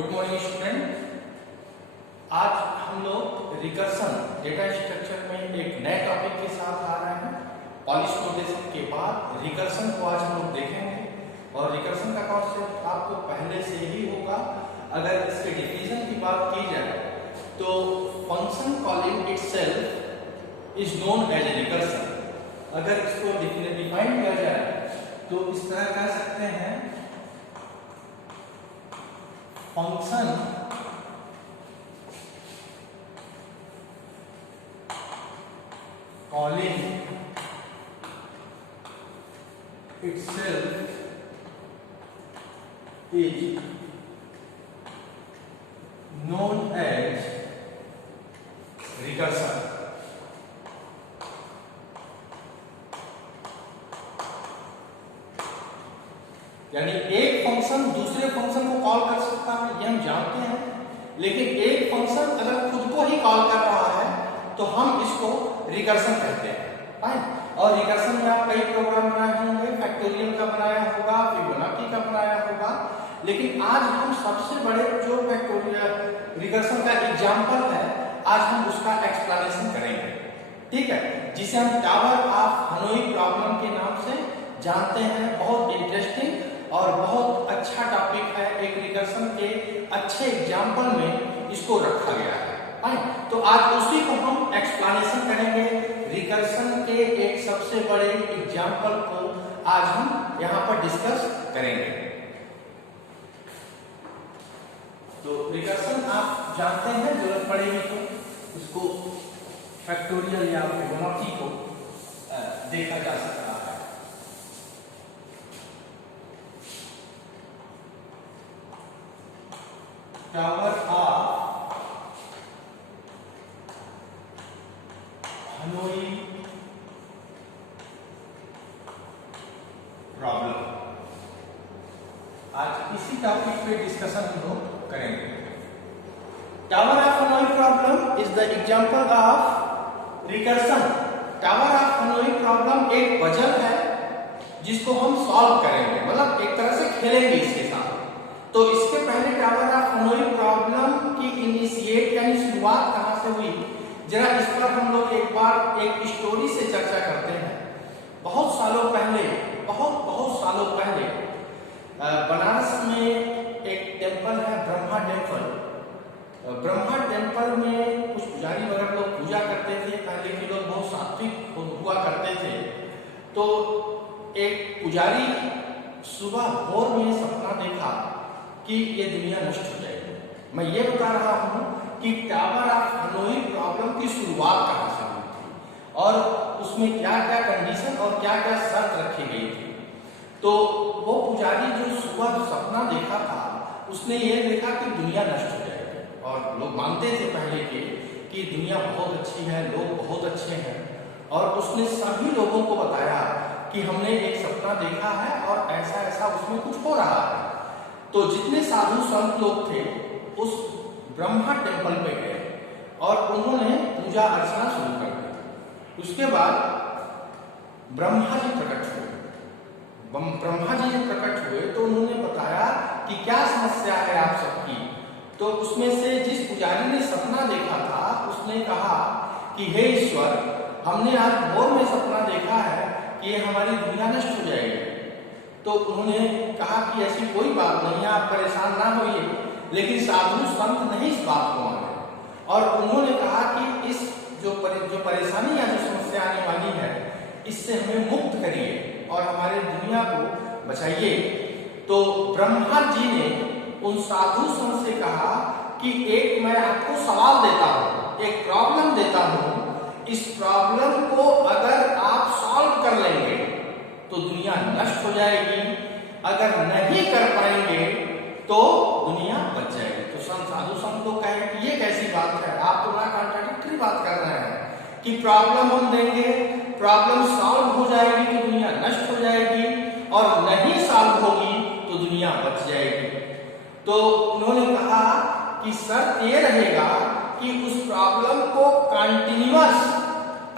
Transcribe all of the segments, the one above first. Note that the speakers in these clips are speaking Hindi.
Good morning student. आज हम लोग रिकर्सन डेटा स्ट्रक्चर में एक नए टॉपिक के साथ आ रहे हैं। पॉलिश नोटेशन के बाद रिकर्सन को आज हम लोग देखेंगे और रिकर्सन का कॉन्सेप्ट आपको पहले से ही होगा। अगर इसके डिफिनेशन की बात की जाए तो function calling itself is known as a recursion. अगर इसको डिफाइन किया जाए तो इस तरह कह सकते हैं, function calling itself is known as recursion। यानी एक फंक्शन दूसरे फंक्शन को कॉल कर सकता है, ये हम जानते हैं, लेकिन एक फंक्शन अगर खुद को ही कॉल कर रहा है तो हम इसको रिकर्सन कहते हैं। और रिकर्सन में आप कई प्रोग्राम बनाए होंगे, फैक्टोरियल का बनाया होगा, फिबोनाची का बनाया होगा, लेकिन आज हम सबसे बड़े जो फैक्टोरियल रिकर्सन का एग्जांपल है, आज हम उसका एक्सप्लेनेशन करेंगे। ठीक है, जिसे हम टावर ऑफ हनोई प्रॉब्लम के नाम से जानते हैं। बहुत इंटरेस्टिंग और बहुत अच्छा टॉपिक है। एक रिकर्सन के अच्छे एग्जांपल में इसको रखा गया है। तो आज उसी को हम एक्सप्लेनेशन करेंगे। रिकर्सन के एक सबसे बड़े एग्जांपल को आज हम यहां पर डिस्कस करेंगे। तो रिकर्सन आप जानते हैं, जरूरत पड़ेगी तो उसको फैक्टोरियल या फिबोनाची को देखा जा सकता है। टावर ऑफ हनोई प्रॉब्लम, आज इसी टॉपिक पे डिस्कशन हम लोग करेंगे। Tower of Hanoi problem is the example of recursion. Tower of Hanoi problem एक पजल है जिसको हम सॉल्व करेंगे, मतलब एक तरह से खेलेंगे इसके साथ। तो इसके पहले टावर ऑफ हनोई प्रॉब्लम की इनिशिएट यानी शुरुआत कहां से हुई, जरा इस पर हम लोग एक बार एक स्टोरी से चर्चा करते हैं। बहुत सालों पहले, बहुत सालों पहले बनारस में एक टेम्पल है, ब्रह्मा टेम्पल। ब्रह्मा टेम्पल में कुछ पुजारी वगैरह लोग पूजा करते थे। पहले के लोग बहुत सात्विक हुआ करते थे। तो एक पुजारी सुबह भोर में सपना देखा कि ये दुनिया नष्ट हो जाएगी। मैं ये बता रहा हूं कि टावर ऑफ हनोई प्रॉब्लम की शुरुआत कहां से हुई थी और उसमें क्या क्या कंडीशन और क्या क्या शर्त रखी गई थी। तो वो पुजारी जो सुबह सपना देखा था, उसने ये देखा कि दुनिया नष्ट हो जाएगी। और लोग मानते थे पहले के कि दुनिया बहुत अच्छी है, लोग बहुत अच्छे हैं। और उसने सभी लोगों को बताया कि हमने एक सपना देखा है और ऐसा ऐसा उसमें कुछ हो रहा है। तो जितने साधु संत लोग थे उस ब्रह्मा टेम्पल पे गए और उन्होंने पूजा अर्चना शुरू कर दी। उसके बाद ब्रह्मा जी प्रकट हुए। ब्रह्मा जी जब प्रकट हुए तो उन्होंने बताया कि क्या समस्या है आप सबकी। तो उसमें से जिस पुजारी ने सपना देखा था, उसने कहा कि हे ईश्वर, हमने आज भोर में सपना देखा है कि ये हमारी दुनिया नष्ट हो जाएगी। तो उन्होंने कहा कि ऐसी कोई बात नहीं है, आप परेशान ना होइए। लेकिन साधु संत नहीं इस बात को माने और उन्होंने कहा कि इस जो परेशानी या जो समस्या आने वाली है, इससे हमें मुक्त करिए और हमारे दुनिया को बचाइए। तो ब्रह्मा जी ने उन साधु संत से कहा कि एक मैं आपको सवाल देता हूं, एक प्रॉब्लम देता हूं। इस प्रॉब्लम को अगर आप सॉल्व कर लेंगे तो दुनिया नष्ट हो जाएगी, अगर नहीं कर पाएंगे तो दुनिया बच जाएगी। तो साधु संत को कहे कि ये कैसी बात है, आप तो ना कॉन्ट्राडिक्टरी बात कर रहे हैं कि प्रॉब्लम हम देंगे, प्रॉब्लम सॉल्व हो जाएगी तो दुनिया नष्ट हो जाएगी, और नहीं सॉल्व होगी तो दुनिया बच जाएगी। तो उन्होंने कहा कि शर्त ये रहेगा कि उस प्रॉब्लम को कंटिन्यूअस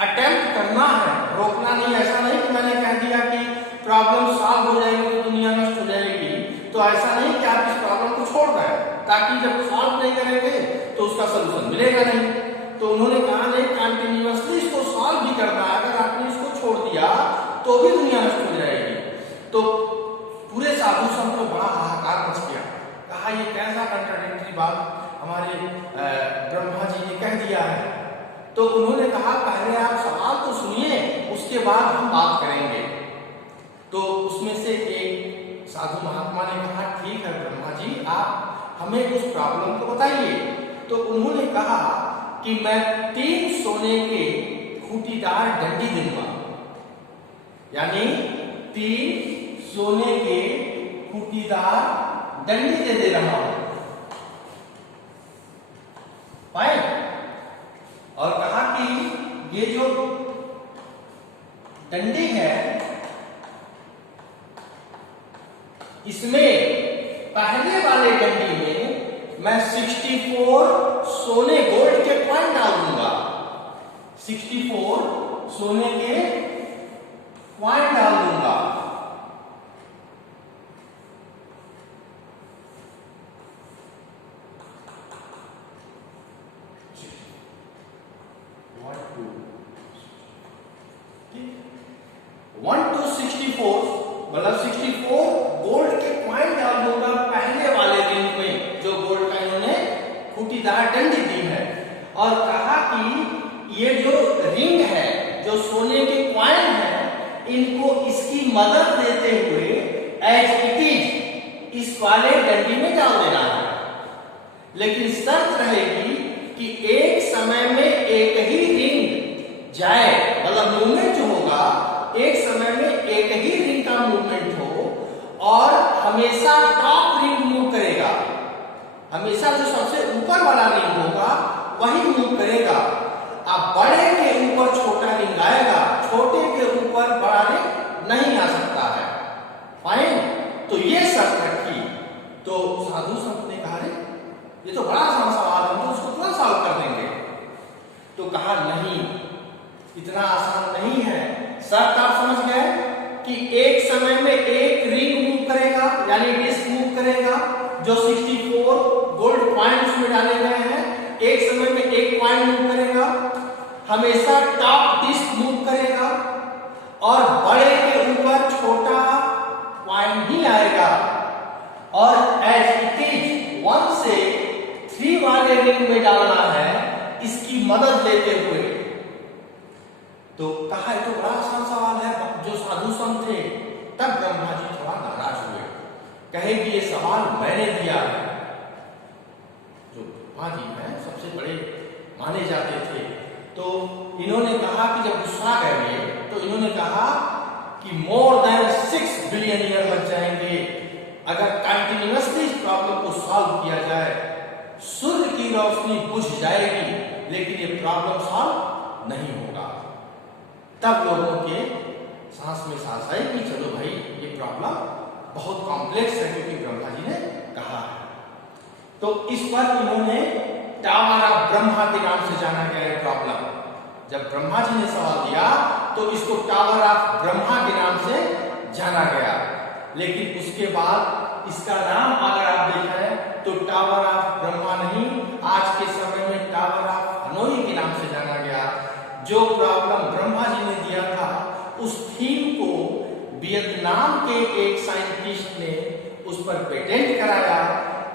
अटेम्प्ट करना है, रोकना नहीं। ऐसा नहीं कि मैंने कह दिया कि प्रॉब्लम सॉल्व हो जाएगी तो दुनिया नष्ट हो जाएगी, तो ऐसा नहीं कि आप इस प्रॉब्लम को छोड़ दें ताकि जब सॉल्व नहीं करेंगे तो उसका सोल्यूशन मिलेगा नहीं। तो उन्होंने कहा नहीं, कंटिन्यूअसली इसको सॉल्व भी करना है, अगर आपने इसको छोड़ दिया तो भी दुनिया नष्ट हो जाएगी। तो पूरे साधु संत को बड़ा हाहाकार मच गया, कहा ये कैसा कंट्राडिक्टरी बात हमारे ब्रह्मा जी ने कह दिया है। तो उन्होंने कहा पहले आप सवाल तो सुनिए, उसके बाद हम बात करेंगे। तो उसमें से एक साधु महात्मा ने कहा ठीक है ब्रह्मा जी, आप हमें उस प्रॉब्लम को बताइए। तो उन्होंने कहा कि मैं 3 सोने के खूंटीदार डंडी दूंगा, यानी 3 सोने के खूंटीदार डंडी दे रहा हूं, पाए। और कहा कि ये जो डंडी है इसमें पहले वाले डंडी में मैं 64 सोने गोल्ड के कॉइन डाल दूंगा, 64 सोने के कॉइन डाल दूंगा। वन टू 64 मतलब 64 गोल्ड के कॉइन डाल दूंगा पहले वाले रिंग में, जो गोल्ड का इन्होंने खूंटीदार डंडी दी है। और कहा कि ये जो रिंग है, जो सोने के कॉइन है, इनको इसकी मदद लेते हुए एज इट इज इस वाले डंडी में डाल देना है। लेकिन शर्त रहेगी कि एक समय में एक ही रिंग जाए, मतलब मूवमेंट जो होगा एक समय में एक ही रिंग का मूवमेंट हो और हमेशा टॉप रिंग मूव करेगा, हमेशा जो सबसे ऊपर वाला रिंग होगा वही मूव करेगा। अब बड़े के ऊपर छोटा रिंग आएगा, छोटे के ऊपर बड़ा रिंग नहीं आ सकता है, फाइन। तो ये शर्त रखी। तो साधु संत ने कहा ये तो बड़ा आसान सवाल है, तो उसको तुरंत सॉल्व कर देंगे। तो कहा नहीं, इतना आसान नहीं है। शर्त आप समझ गए कि एक समय में एक रिंग मूव करेगा, यानी डिस्क मूव करेगा, जो 64 गोल्ड कॉइन उसमें डाले गए हैं, एक समय में एक कॉइन मूव करेगा, हमेशा टॉप डिस्क मूव करेगा और बड़े के ऊपर छोटा कॉइन ही आएगा। और एज इट इज 1 से 3 वाले रिंग में डालना है इसकी मदद लेते हुए। तो कहा तो बड़ा आसान सवाल है। जो साधु संत थे तब ब्रह्मा जी थोड़ा नाराज हुए, कहे कि ये सवाल मैंने दिया है। जो ब्रह्मा जी हैं सबसे बड़े माने जाते थे, तो इन्होंने कहा कि जब गुस्सा गए तो इन्होंने कहा कि मोर देन 6 बिलियन ईयर लग जाएंगे अगर कंटिन्यूअसली इस प्रॉब्लम को सॉल्व किया जाए। सूर्य की रोशनी बुझ जाएगी लेकिन ये प्रॉब्लम सॉल्व नहीं होगा। तब लोगों के सांस में सांस आई कि चलो भाई ये प्रॉब्लम बहुत कॉम्प्लेक्स है, क्योंकि ब्रह्मा जी ने कहा है। तो इस पर इन्होंने टावर ऑफ ब्रह्मा के नाम से जाना गया है प्रॉब्लम। जब ब्रह्मा जी ने सवाल दिया तो इसको टावर ऑफ ब्रह्मा के नाम से जाना गया। लेकिन उसके बाद इसका नाम अगर आप देखें तो टावर ऑफ ब्रह्मा नहीं, आज के समय में टावर ऑफ हनोई के नाम से जाना गया। जो प्रॉब्लम ब्रह्मा जी ने दिया था उस थीम को वियतनाम के एक साइंटिस्ट ने उस पर पेटेंट कराया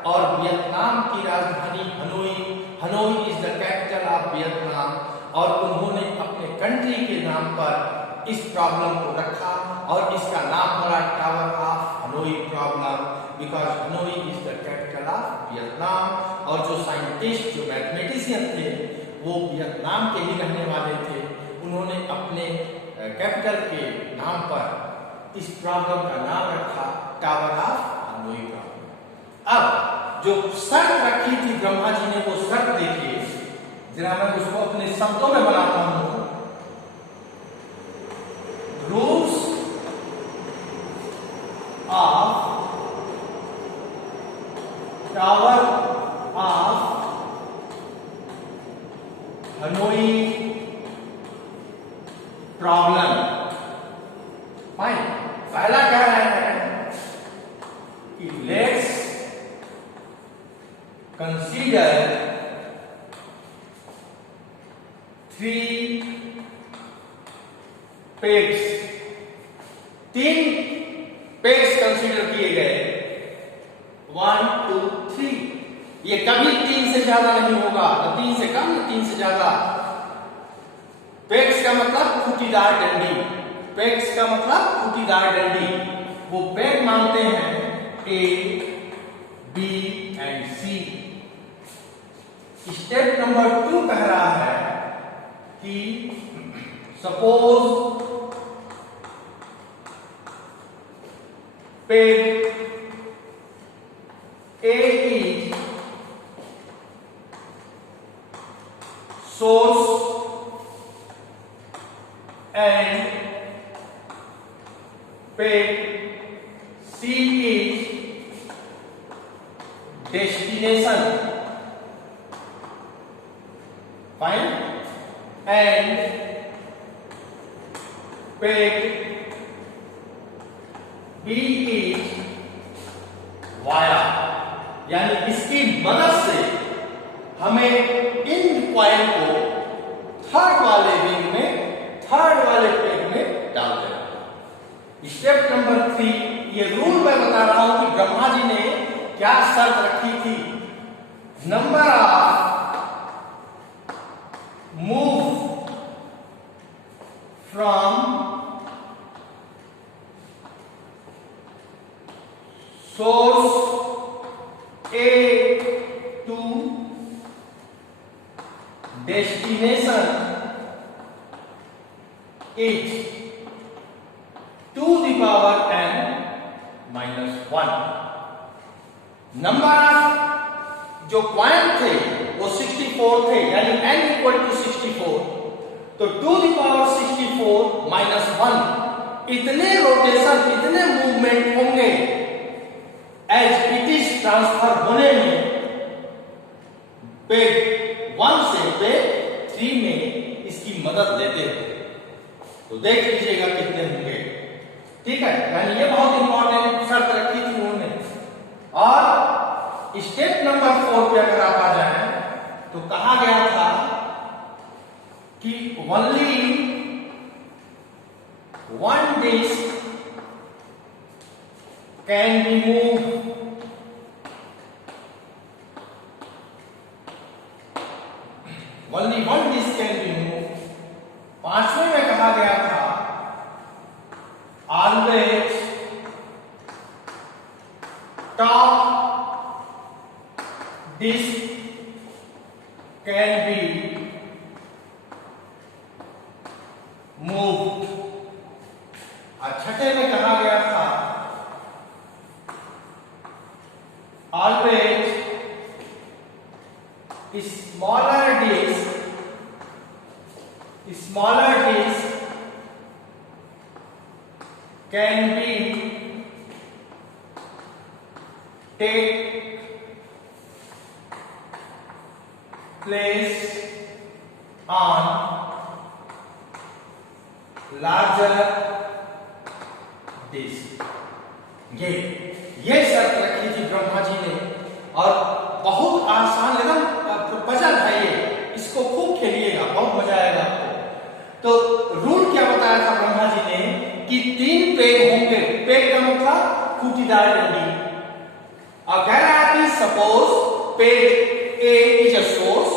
और वियतनाम की राजधानी Hanoi, Hanoi is the capital of Vietnam, और उन्होंने अपने कंट्री के नाम पर इस प्रॉब्लम को रखा और इसका नाम पड़ा tower of Hanoi problem, because Hanoi is the capital of Vietnam. और जो साइंटिस्ट, जो मैथमेटिशियन थे, वो वियतनाम के ही रहने वाले थे। उन्होंने अपने कैपिटल के नाम पर इस प्रॉब्लम का नाम रखा टावर ऑफ हनोई प्रॉब्लम। अब जो शर्त रखी थी ब्रह्मा जी ने, वो शर्त देखिए जरा, मैं उसको अपने शब्दों में बनाता हूं। Rules of tower of Hanoi problem. Fine, पहला कह रहे हैं कि let's consider 3 pegs, 3 pegs consider किए गए, 1 2 3। ये कभी 3 से ज्यादा नहीं होगा, न 3 से कम न 3 से ज्यादा। पेग्स का मतलब खूंटीदार डंडी, पेग्स का मतलब खूंटीदार डंडी। वो पेग मानते हैं A, B and C। Step number 2 कह रहा है कि suppose peg A is source and peg C is destination, fine, and peg B is via, यानी इसकी मदद से हमें इन कॉइल को थर्ड वाले रिंग में, थर्ड वाले पेग में डाल देना। स्टेप नंबर 3, ये रूल मैं बता रहा हूं कि ब्रह्मा जी ने क्या शर्त रखी थी। Number of move from source A to destination is 2 the power n minus 1। Number of जो पॉइंट थे वो 64 थे, यानी n इक्वल टू 64, तो 2 the power 64 माइनस 1 इतने रोटेशन, इतने मूवमेंट होंगे एज इट इज ट्रांसफर होने में पेग 1 से पेग 3 में इसकी मदद लेते हैं। तो देख लीजिएगा कितने होंगे, ठीक है। यानी ये बहुत इंपॉर्टेंट शर्त रखी थी उन्होंने। और स्टेप नंबर 4 पे अगर आप आ जाएं तो कहा गया था कि only 1 disc can be move only one disk can be moved। 5वें में कहा गया था always top disk can be moved। और 6ठे में कहा गया था always smaller disk can be take place on larger disk। ये शर्त रखी थी ब्रह्मा जी ने, और बहुत आसान, एकदम पजल है ये, इसको खूब खेलिएगा, बहुत मजा आएगा आपको। तो रूल क्या बताया था ब्रह्मा जी ने कि 3 पेग होंगे। पेग का मतलब खूंटीदार डंडी। और कह रहा है कि suppose peg A is a source,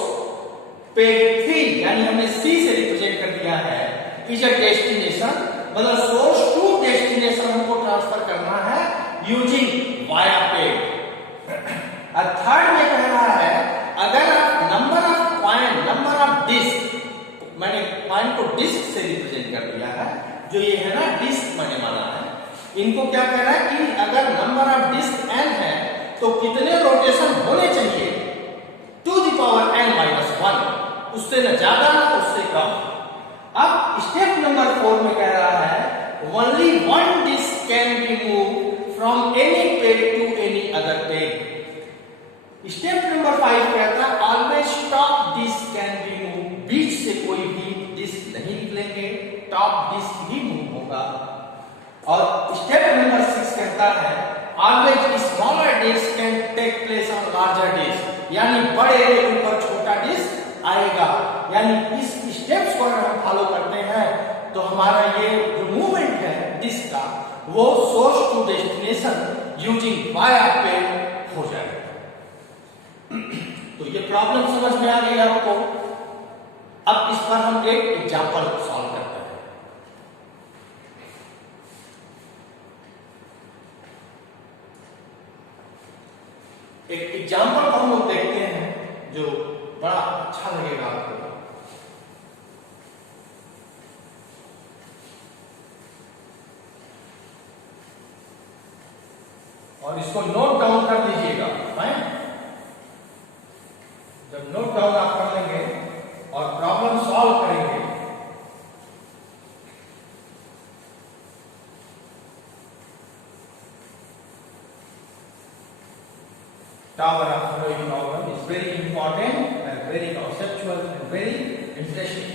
peg 3 यानी हमने C से रिप्रेजेंट कर दिया है, इज अ डेस्टिनेशन, मतलब सोर्स टू डेस्टिनेशन हमको ट्रांसफर करना है यूजिंग वाया पेग। और थर्ड में कह रहा है अगर आप number of point, number of disk, मैंने पॉइंट को डिस्क से रिप्रेजेंट कर दिया है, जो ये है ना डिस्क मैंने माना है। इनको क्या कह रहा है कि अगर नंबर ऑफ डिस्क n है तो कितने रोटेशन होने चाहिए, 2 the power n minus 1, उससे न ज्यादा न उससे कम। अब स्टेप नंबर 4 में कह रहा है only one disk can be moved from any peg to any other peg। Step number 5 कहता है always top disk can be move, बीच से कोई भी डिस्क नहीं निकलेंगे, टॉप डिस्क ही मूव होगा। और स्टेप नंबर 6 कहता है always smaller disk can take place on larger disk, यानी बड़े के ऊपर छोटा डिस्क आएगा। यानी इस स्टेप्स को अगर हम फॉलो करते हैं तो हमारा ये जो मूवमेंट है डिस्क का वो source to destination using via पे हो जाएगा। तो ये प्रॉब्लम समझ में आ गई आपको। अब इस पर हम एक एग्जांपल सॉल्व करते हैं। एक एग्जांपल हम लोग देखते हैं जो बड़ा अच्छा लगेगा आपको। और इसको नोट डाउन कर लीजिएगा। जब नोट डाउन आप कर लेंगे और प्रॉब्लम सॉल्व करेंगे tower of Hanoi problem is very important and very conceptual and very interesting.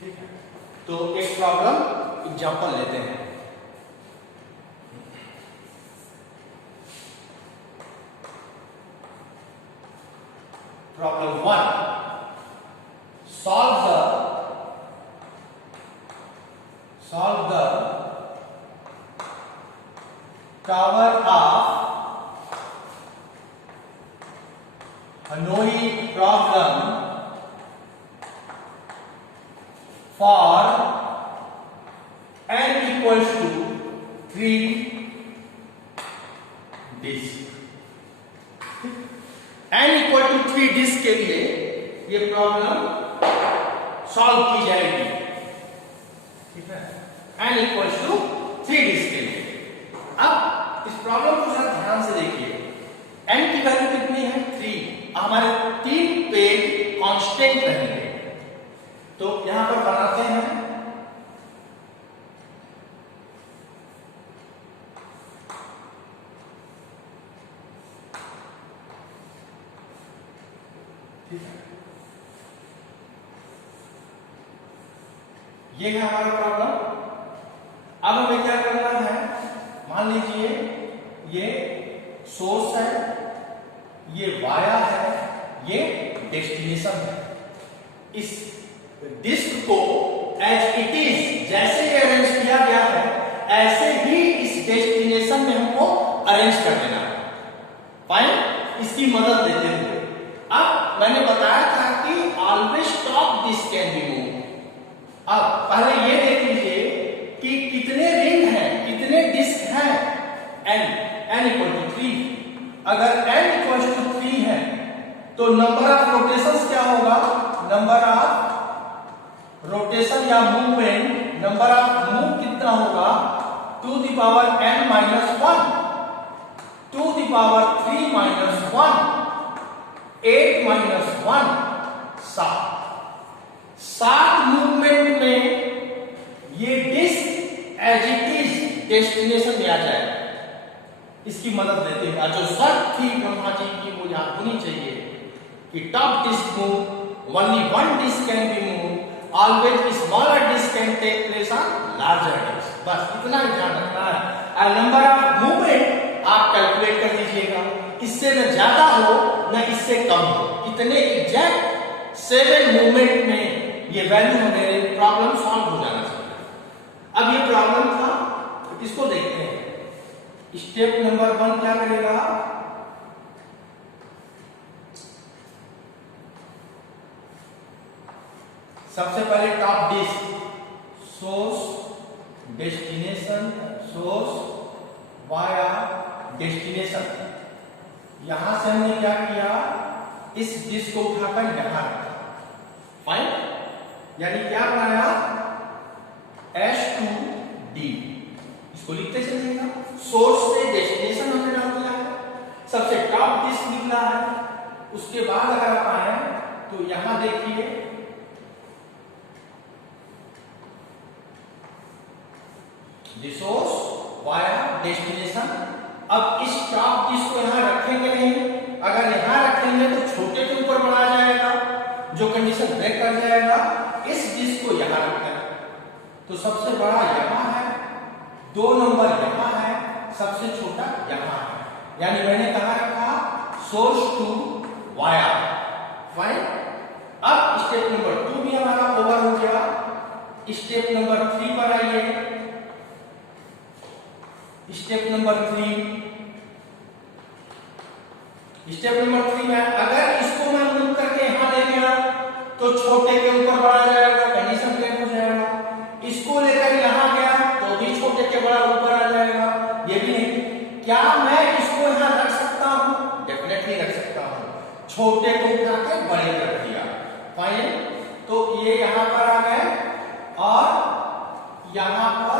ठीक है, तो एक प्रॉब्लम एग्जांपल लेते हैं। Problem 1, solve the tower of Hanoi problem for n equals to 3 disk। n equal to 3 disk के लिए ये प्रॉब्लम सॉल्व की जाएगी। ठीक है, n इक्वल्स टू 3 डिस्क के लिए। अब इस प्रॉब्लम को जरा ध्यान से देखिए। n की वैल्यू कितनी है? 3। हमारे 3 पेज कांस्टेंट रहेंगे, तो यहां पर बनाते हैं ठीक है, ये है हमारा प्रॉब्लम। अब हमें क्या करना है, मान लीजिए ये सोर्स है, ये वाया है, ये डेस्टिनेशन है। इस डिस्क को एज इट इज जैसे अरेंज किया गया है ऐसे ही इस डेस्टिनेशन में हमको अरेंज कर देना है। फाइन, इसकी मदद लेते हुए अब मैंने बताया था कि always top disk can be move. अब पहले ये देख लीजिए कि कितने रिंग हैं, कितने डिस्क हैं। n equal to 3। अगर n इक्वल टू 3 है तो नंबर ऑफ रोटेशंस क्या होगा? नंबर ऑफ रोटेशन या मूवमेंट, नंबर ऑफ मूव कितना होगा? Two the power n minus 1, two the power 3 minus 1, 8 minus 1, 7। 7 movement में ये disk as it is destination में आ जाएगा। इसकी मदद लेते हैं। जो शर्त थी ब्रह्मा जी की वो यहां होनी चाहिए कि top disk move, only one disk can be move, always smaller disk can take place on larger disk. बस इतना ही ध्यान रखना है। और नंबर ऑफ मूवमेंट आप कैलकुलेट कर लीजिएगा, इससे न ज्यादा हो न इससे कम हो। इतने एग्जैक्ट 7 मूवमेंट में ये वैल्यू मेरे प्रॉब्लम सॉल्व हो जाना चाहिए। अब ये प्रॉब्लम था, इसको देखते हैं। स्टेप नंबर 1 क्या करेगा? सबसे पहले top disk, source, destination, source via destination. यहां से हमने क्या किया, इस डिस्क को उठाकर यहां रखा। फाइन, यानी क्या बनाया? S2D। इसको लिखते चलिएगा। सोर्स से डेस्टिनेशन हमने डाल दिया है, सबसे टॉप डिस्क निकला है। उसके बाद अगर आप आए तो यहां देखिए सोर्स वाया डेस्टिनेशन। अब इस टॉप डिस्क को यहां रखेंगे नहीं, अगर यहां रखेंगे तो छोटे के ऊपर बनाया जो कंडीशन ब्रेक कर जाएगा, इस डिस्क को यहाँ रखना है। तो सबसे बड़ा यहाँ है, 2 नंबर यहाँ है, सबसे छोटा यहाँ है। यानी मैंने कहा रखा सोर्स टू वाया। फाइन। अब स्टेप नंबर 2 भी हमारा ओवर हो गया। स्टेप नंबर 3 पर आइए। स्टेप नंबर 3 में अगर इसको मैं मूव करके यहां ले गया तो छोटे के ऊपर बड़ा जाएगा, कंडीशन ब्रेक हो जाएगा। इसको लेकर यहां गया तो भी छोटे के बड़ा ऊपर आ जाएगा। ये भी नहीं। क्या मैं इसको यहां रख सकता हूं? डेफिनेटली रख सकता हूं। छोटे को उठा के बड़े कर दिया। फाइन। तो ये यहां पर आ गए और यहां पर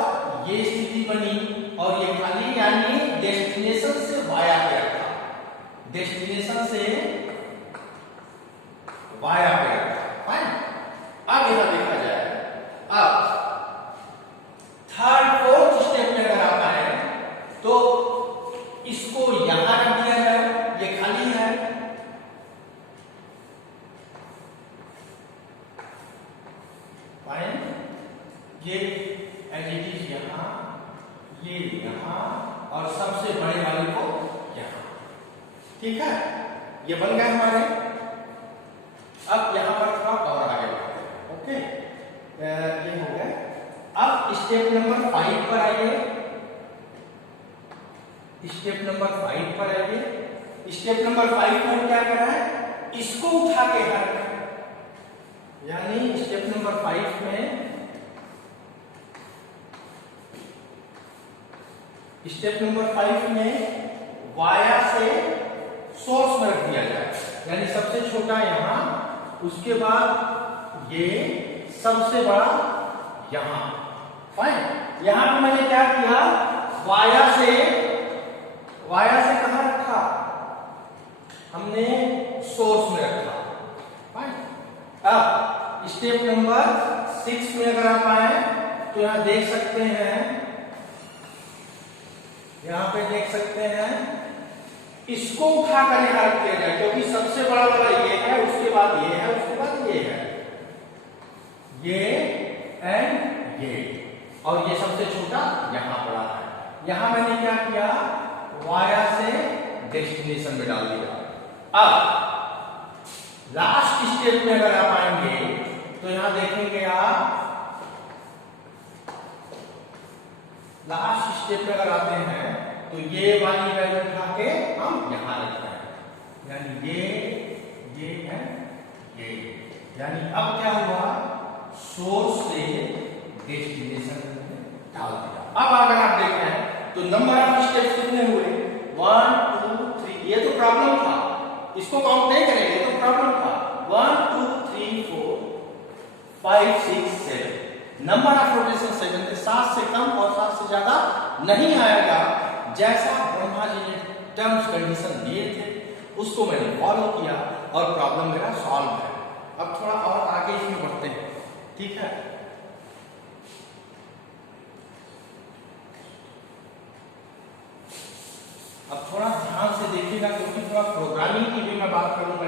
ये स्थिति बनी और ये खाली, यानी डेस्टिनेशन से वाया पे रखा, डेस्टिनेशन से वाया पे रखा। फाइन। अब यहां देखा जाए, अब थर्ड फोर्थ स्टेप में अगर आता है तो इसको यहां रख दिया जाए, ये खाली है। फाइन। ये एज इट इज यहां, ये यहां और सबसे बड़े वाले को यहां। ठीक है, ये बन गए हमारे। अब यहां पर थोड़ा और आगे बढ़ते हैं। ओके, ये हो गया। अब स्टेप नंबर 5 पर आइए। स्टेप नंबर 5 पर आइए। स्टेप नंबर 5 में क्या करना है? इसको उठा के रखना है। यानी स्टेप नंबर 5 में, स्टेप नंबर 5 में वाया से सोर्स में रख दिया जाए। यानी सबसे छोटा यहां, उसके बाद ये सबसे बड़ा यहां। फाइन। यहां पर मैंने क्या किया? वाया से कहां रखा? हमने सोर्स में रखा। फाइन। अब स्टेप नंबर 6 में अगर आप आए तो यहां देख सकते हैं, यहां पे देख सकते हैं, इसको उठा कर यहां रख दिया जाए, क्योंकि सबसे बड़ा वाला ये है, उसके बाद ये है, उसके बाद ये है, ये एंड ये, और ये सबसे छोटा यहां पड़ा है। यहां मैंने क्या किया? वाया से डेस्टिनेशन में डाल दिया। अब लास्ट स्टेप में अगर आप आएंगे तो यहां देखेंगे आप, लास्ट स्टेप में अगर आते हैं तो ये वाली वैल्यू उठा के हम यहां रखते हैं। यानी ये है, ये। यानी अब क्या हुआ? सोर्स से डेस्टिनेशन में डाल दिया। अब अगर आप देखें तो नंबर ऑफ स्टेप्स कितने हुए? 1 2 3। ये तो प्रॉब्लम था, इसको काउंट नहीं करेंगे, तो प्रॉब्लम था। 1 2 3 4 5 6 7। नंबर ऑफ रोटेशन 7 थे। 7 से कम और 7 से ज्यादा नहीं आएगा। जैसा ब्रह्मा जी ने टर्म्स कंडीशन दिए थे उसको मैंने फॉलो किया और प्रॉब्लम मेरा सॉल्व है। अब थोड़ा और आगे इसमें बढ़ते हैं। ठीक है, अब थोड़ा ध्यान से देखिएगा, क्योंकि थोड़ा प्रोग्रामिंग की भी मैं बात करूंगा।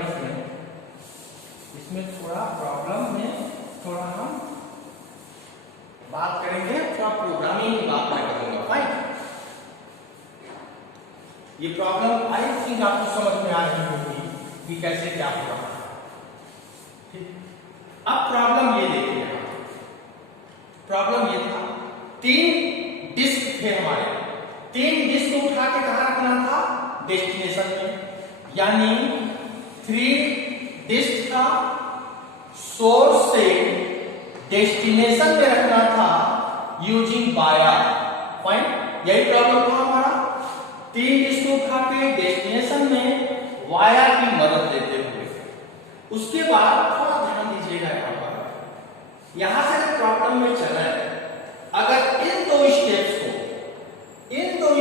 इसमें थोड़ा प्रॉब्लम में थोड़ा हम बात करेंगे, थोड़ा प्रोग्रामिंग की बात मैं करूंगा। फाइन। ये प्रॉब्लम आई थिंक आपको समझ में आ रही होगी कि कैसे क्या हो रहा है। ठीक। अब प्रॉब्लम ये देखिए, प्रॉब्लम ये था, 3 डिस्क थे हमारे। 3 डिस्क को उठा के कहां रखना था? डेस्टिनेशन में। यानी 3 डिस्क का सोर्स से डेस्टिनेशन में रखना था यूजिंग वाया। फाइन। यही प्रॉब्लम था हमारा। 3 डिस्क को उठा के डेस्टिनेशन में वाया की मदद लेते हुए। उसके बाद थोड़ा ध्यान दीजिएगा, यहां से प्रॉब्लम में चला है, अगर इन दो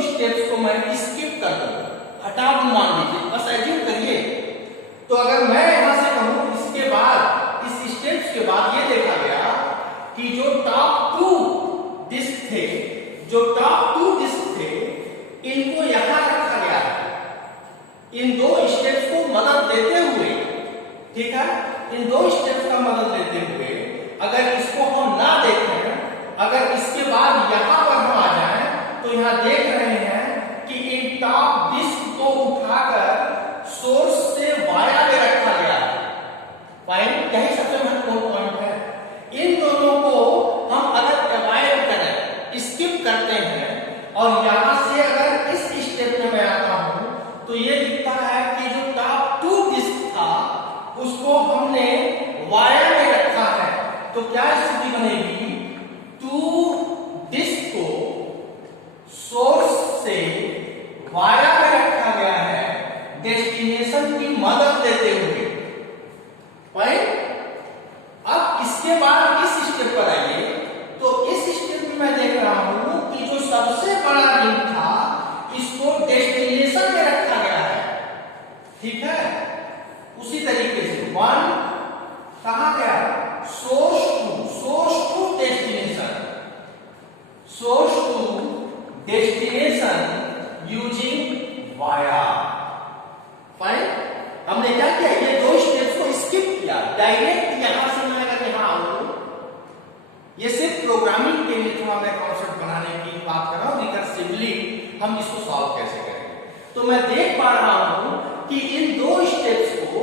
स्टेप्स को मैं स्किप कर दूं, हटा दूं, मान लीजिए, बस एज्यूम करिए, तो अगर मैं यहां से कहूं इसके बाद, इस स्टेप्स के बाद ये देखा गया कि जो टॉप 2 डिस्क थे, इनको यहां रखा गया है। इन 2 स्टेप्स को मदद देते हुए ठीक है, इन दो स्टेप्स का मदद लेते हुए अगर इसको हम ना देखें, अगर इसके बाद यहां पर हम आ जाएं तो यहां देख रहे हैं कि इन टॉप डिस्क को उठाकर सोर्स से वाया में रखा गया है। फाइन, यही सबसे महत्वपूर्ण पॉइंट है। इन दोनों को हम अगर अवॉइड करें, स्किप करते हैं और यहां से अगर इस स्टेप में मैं आता हूं तो ये दिखता है कि जो टॉप 2 डिस्क था उसको हमने वाया में रखा है, तो क्या स्थिति बनेगी, 2 डिस्क को सोर्स से वाया में रखा गया है डेस्टिनेशन की मदद लेते हुए। अब इसके बाद इस स्टेप पर आइए, तो इस स्टेप में मैं देख रहा हूं कि जो सबसे बड़ा रिंग था इसको डेस्टिनेशन में रखा गया है, ठीक है। उसी तरीके से 1 कहां गया, source to destination, source to destination using via. Fine, हमने क्या किया, ये दो स्टेप्स को स्किप किया, डायरेक्ट यहां से मैं अगर यहां आऊं, ये सिर्फ प्रोग्रामिंग के लिए थोड़ा मैं कॉन्सेप्ट बनाने की बात कर रहा हूं, रिकर्सिवली हम इसको सॉल्व कैसे करेंगे। तो मैं देख पा रहा हूं कि इन दो स्टेप्स को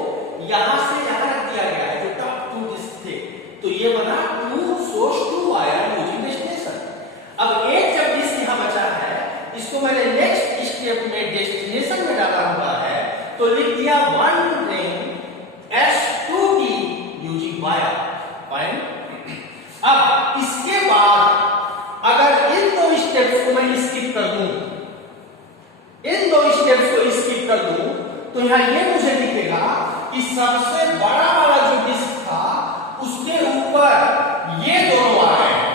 यहां से यहां रख दिया गया है, जो टॉप 2 डिस्क थे, तो ये बना 2 source to via using destination. अब एक जब डिस्क यहां बचा है, इसको मैंने नेक्स्ट स्टेप में डेस्टिनेशन में डाला हुआ है, तो लिख दिया 1 ring S2D using via. Fine, अब इसके बाद अगर इन दो स्टेप्स को मैं स्किप कर दूं, इन दो स्टेप्स को स्किप कर दूं, तो यहां ये मुझे दिखेगा कि सबसे बड़ा वाला जो डिस्क था उसके ऊपर ये दोनों आ गए हैं।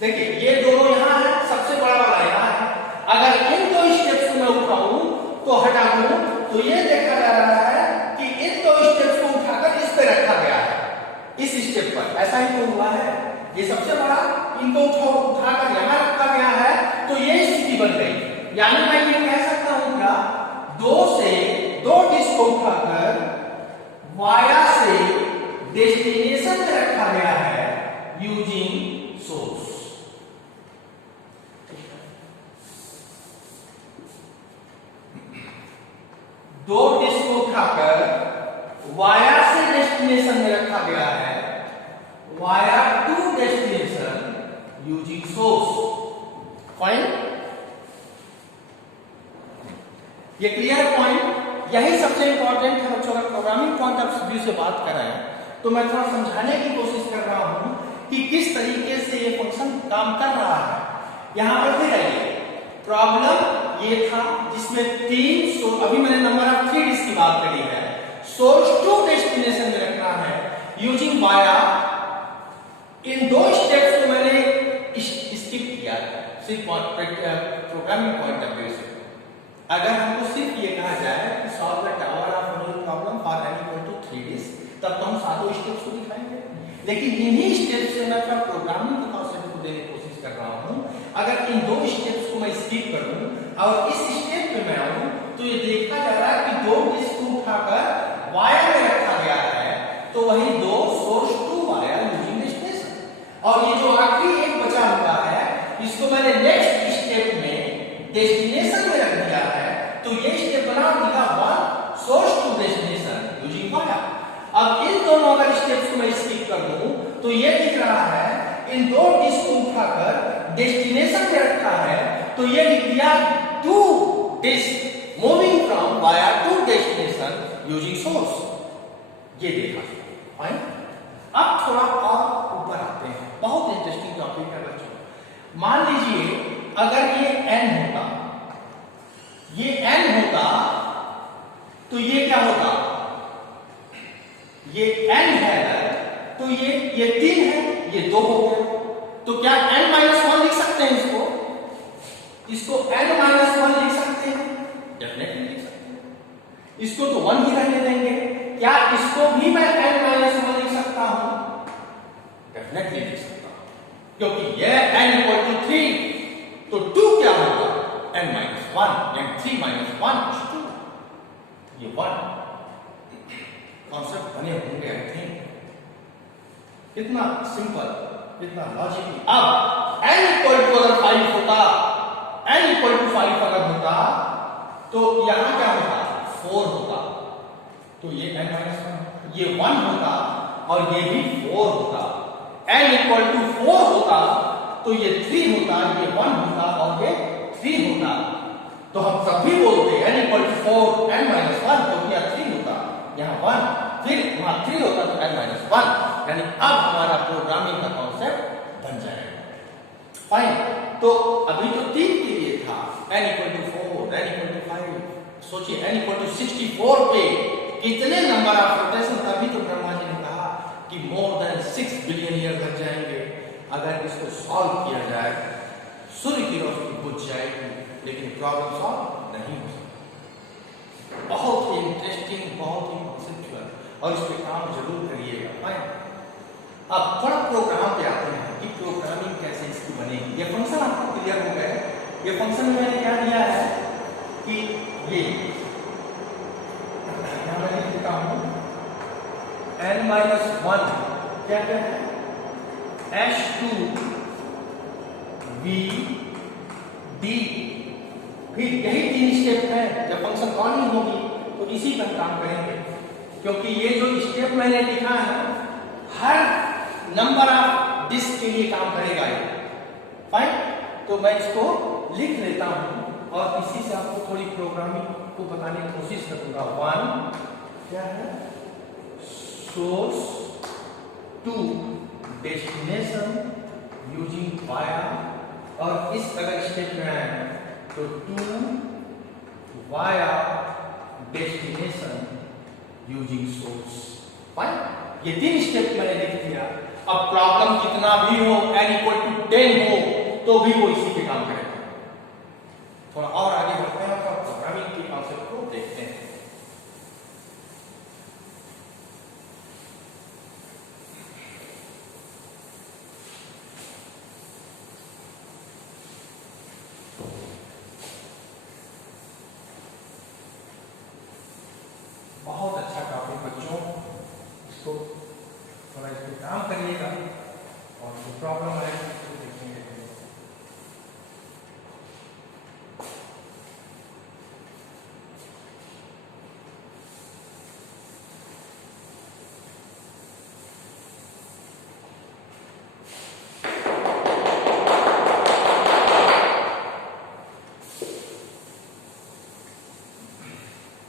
देखिए ये दोनों यहां है, सबसे बड़ा वाला यहां है। अगर इन दो स्टेप्स को मैं उठाऊं तो हटा दूं, तो ये देखा जा रहा है कि इन दो स्टेप्स को उठाकर इस पे रखा गया है, इस स्टेप पर। ऐसा ही तो हुआ है, ये सबसे बड़ा, इनको उठाकर यहां रखा गया है, तो ये स्थिति बन गई। यानी मैं ये कह सकता हूं क्या, 2 डिस्क को उठाकर वाया से डेस्टिनेशन में रखा गया है यूजिंग सोर्स। दो डिस्क को उठाकर वाया से डेस्टिनेशन में रखा गया है, via to destination using source. Fine, ये क्लियर पॉइंट, यही सबसे इंपॉर्टेंट है बच्चों। अगर प्रोग्रामिंग पॉइंट ऑफ व्यू से बात करें तो मैं थोड़ा समझाने की कोशिश कर रहा हूं कि किस तरीके से ये फंक्शन काम कर रहा है। यहां पर फिर आइए, प्रॉब्लम ये था जिसमें 3 अभी मैंने नंबर ऑफ 3 डिस्क की बात करी है, सोर्स टू डेस्टिनेशन में रखना है यूजिंग वाया। इन दो स्टेप्स को मैंने स्किप किया सिर्फ प्रोग्रामिंग पॉइंट ऑफ व्यू से। अगर हमको सिर्फ ये कहा जाए कि solve the tower of monotone problem for n equal to 3 disk, तब तो हम सातों स्टेप्स को दिखाएंगे, लेकिन इन्हीं स्टेप्स से मैं अपना प्रोग्रामिंग का कॉन्सेप्ट को देने की कोशिश कर रहा हूं। अगर इन दो स्टेप्स को मैं स्किप करूं और इस स्टेप पे मैं आऊं, तो ये देखा जा रहा है कि 2 डिस्क को उठाकर वाया में रखा गया है, तो वही 2 source to via using destination. और ये जो आखिरी एक बचा हुआ है, इसको मैंने नेक्स्ट स्टेप में डेस्टिनेशन में रख दिया है, तो ये स्टेप बना दिया 1 source to destination using via. अब इन दोनों अगर स्टेप्स को मैं स्किप कर दूं, तो ये दिख रहा है इन 2 डिस्क को उठाकर डेस्टिनेशन में रखा है, तो ये लिख दिया 2 disk moving from via to destination using source. ये देखा, फाइन। अब थोड़ा और ऊपर आते हैं, बहुत इंटरेस्टिंग टॉपिक है बच्चों। मान लीजिए अगर ये n होगा, ये n होगा, तो ये क्या होगा, ये n है, तो ये 3 है, ये 2 हो गया, तो क्या n-1 लिख सकते हैं इसको n-1 लिख सकते हैं, डेफिनेटली लिख सकते हैं। इसको तो 1 ही रहने देंगे, क्या इसको भी मैं n-1 लिख सकता हूं, डेफिनेटली लिख सकता हूं, क्योंकि ये n इक्वल टू 3, तो 2 क्या होगा, n-1, यानी 3 - 1 is 2, ये 1। कॉन्सेप्ट बने होंगे आई थिंक। इतना सिंपल, इतना लॉजिकली। अब n इक्वल टू अगर 5 होता, n इक्वल टू 5 अगर होता तो यहां क्या होता, 4 होता, तो ये n माइनस 1, ये 1 होता और ये भी 4 होता। n इक्वल टू 4 होता तो ये 3 होता, ये 1 होता और ये 3 होता। तो हम तब भी बोलते n equal to 4 n minus 1, तो क्या 3 होता, यहाँ 1, फिर वहां 3 होता तो n माइनस 1, यानी अब हमारा प्रोग्रामिंग का कॉन्सेप्ट बन जाएगा। फाइन, तो अभी तो 3 के लिए था n equal to 4, n equal to 5। सोचिए n इक्वल टू 64 पे कितने नंबर ऑफ रोटेशन, तभी तो ब्रह्मा जी ने कहा कि मोर देन 6 बिलियन ईयर लग जाएंगे अगर इसको सॉल्व किया जाए। सूर्य की रोशनी बुझ जाएगी लेकिन प्रॉब्लम सॉल्व नहीं हो सकती। बहुत ही इंटरेस्टिंग, बहुत ही कॉन्सेप्चुअल, और इस पे काम जरूर करिएगा। फाइन, अब थोड़ा प्रोग्राम पे आते हैं कि प्रोग्रामिंग कैसे इसकी बनेगी। ये फंक्शन आपको क्लियर हो गए। ये फंक्शन में मैंने क्या दिया है कि ये यहां मैं लिख देता हूं n माइनस 1 क्या क्या है, h2 v d। फिर यही 3 स्टेप है। जब फंक्शन कॉलिंग होगी तो इसी पर काम करेंगे, क्योंकि ये जो स्टेप मैंने लिखा है हर नंबर ऑफ डिस्क के लिए काम करेगा ये। फाइन, तो मैं इसको लिख लेता हूं और इसी से आपको थोड़ी प्रोग्रामिंग को बताने की कोशिश करूंगा। 1 क्या है, source to destination using via, और इस अगर स्टेप में आए तो 2 via destination using source. Fine, ये 3 स्टेप मैंने लिख दिया। अब प्रॉब्लम कितना भी हो, n इक्वल टू 10 हो, तो भी वो इसी पे काम करेगा। थोड़ा और आगे बढ़ते हैं और प्रोग्रामिंग के कॉन्सेप्ट को देखते हैं। बहुत अच्छा टॉपिक बच्चों, इसको थोड़ा इस पे काम करिएगा और जो प्रॉब्लम है